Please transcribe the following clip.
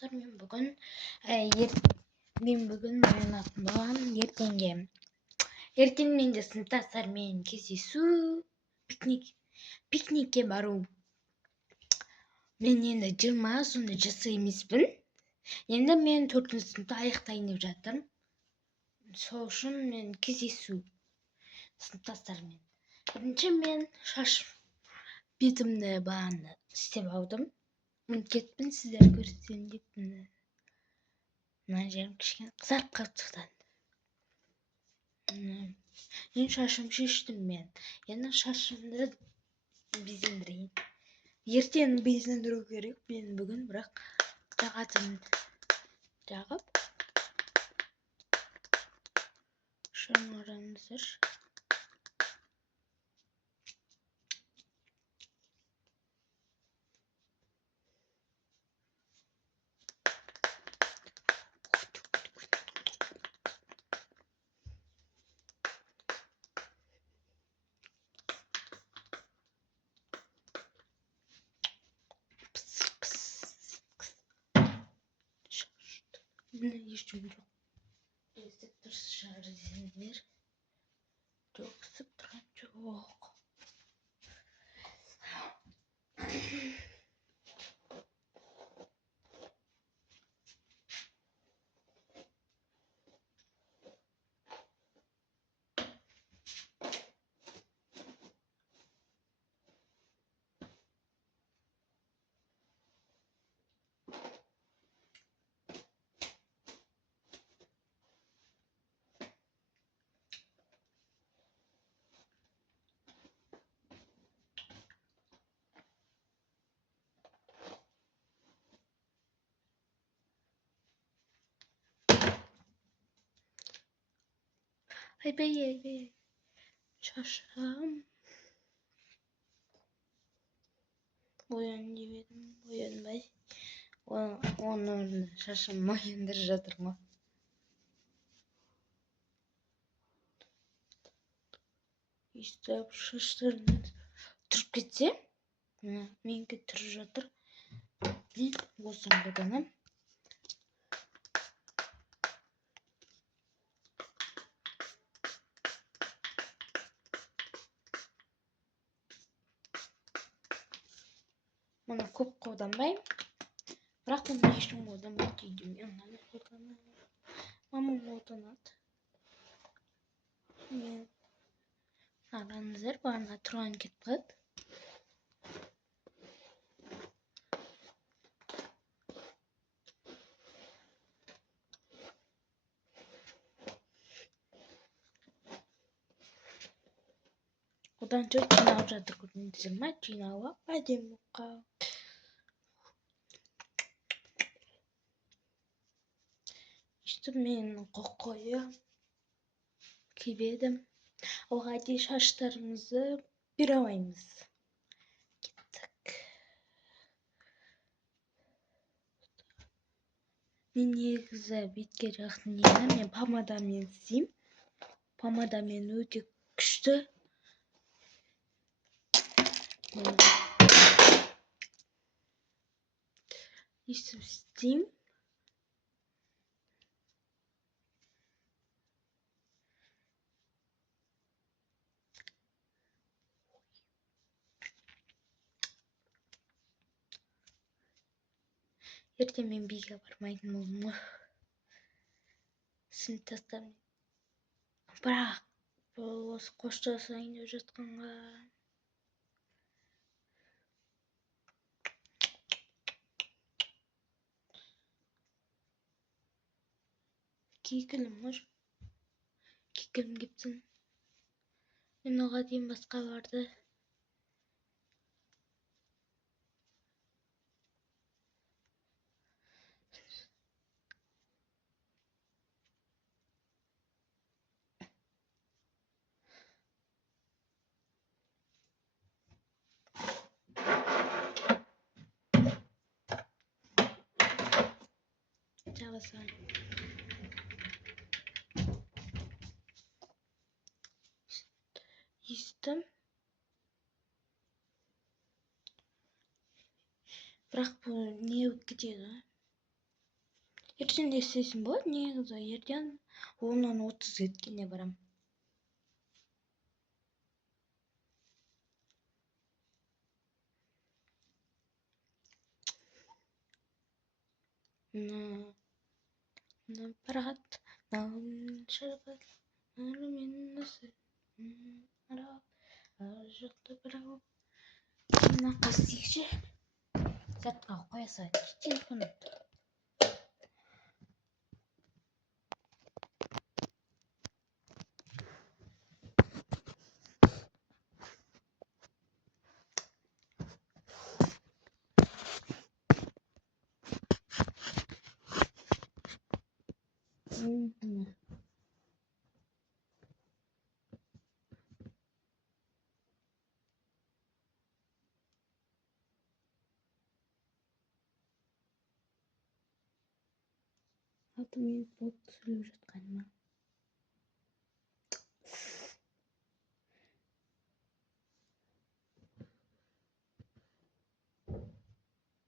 Мен бүгін оянатын боламын. Ертең менде сыныптастармен кездесу, пикникке бару. Мен енді 20 сонда жасы емеспін. Енді мен 4-ші сыныпты аяқтайын деп жатырмын. Сол үшін мен кездесу сыныптастармен. Бірінші мен бетімді бағана істеп алдым. Ұмытып сіздер көрсетейін деп. Мына жерім кішкене қызарып қалыпты. Мен шашым шештім мен. Енді шашымды безендірейін. Ертең безендіру керек. Мен бүгін бірақ жағатын жағып шаңыраңыздар. Міне ештеңе жоқ. Естіп тұрсыз шығар десеңдер. Жоқ, естіп тұрған жоқ. Айбай. Шашам. Оян деп едім, оянбай. Оның орнына шашым ояндырып жатырмын. Естіп шаштарымнан тұрып кетсе, менікі тұрып жатыр. Мен осыны қолданам. Мұны көп қолданбаймын. Бірақ мұны ешкім қолданбайды дейді. Мен ғана қолданамын. Мамам қолданады. Мен қараңыздар, бағана тұрған кетіп қалды. Одан жұрт жиналып жатыр, көрдіңіздер ме? Жиналып әдемі қалды. Мен қоқойы кебедім. Оға дейін шаштарымызды бұрамаймыз. Кеттік. Мен негізі бетке жақын нені мен помадамен істеймін. Помадамен өте күшті. Істеймін. Ертең мен биге бармайтын болдым. Сыныптастарым. Бірақ осы қоштасайын деп жатқанға. Кекілім мұр. Кекілім кепсін. Мен оға дейін басқа барды. Жалғасам. Естім. Бірақ бұл не өтіп кетеді? Ертең не істейсің болады? Негізі ертең 10-нан 30 кеткенде барам. Брат, шарбат, мен насыр, жықты бірау. Мына қыз текші. Затқа қоя салайық. Телефон. Алты минут болып түсіріліп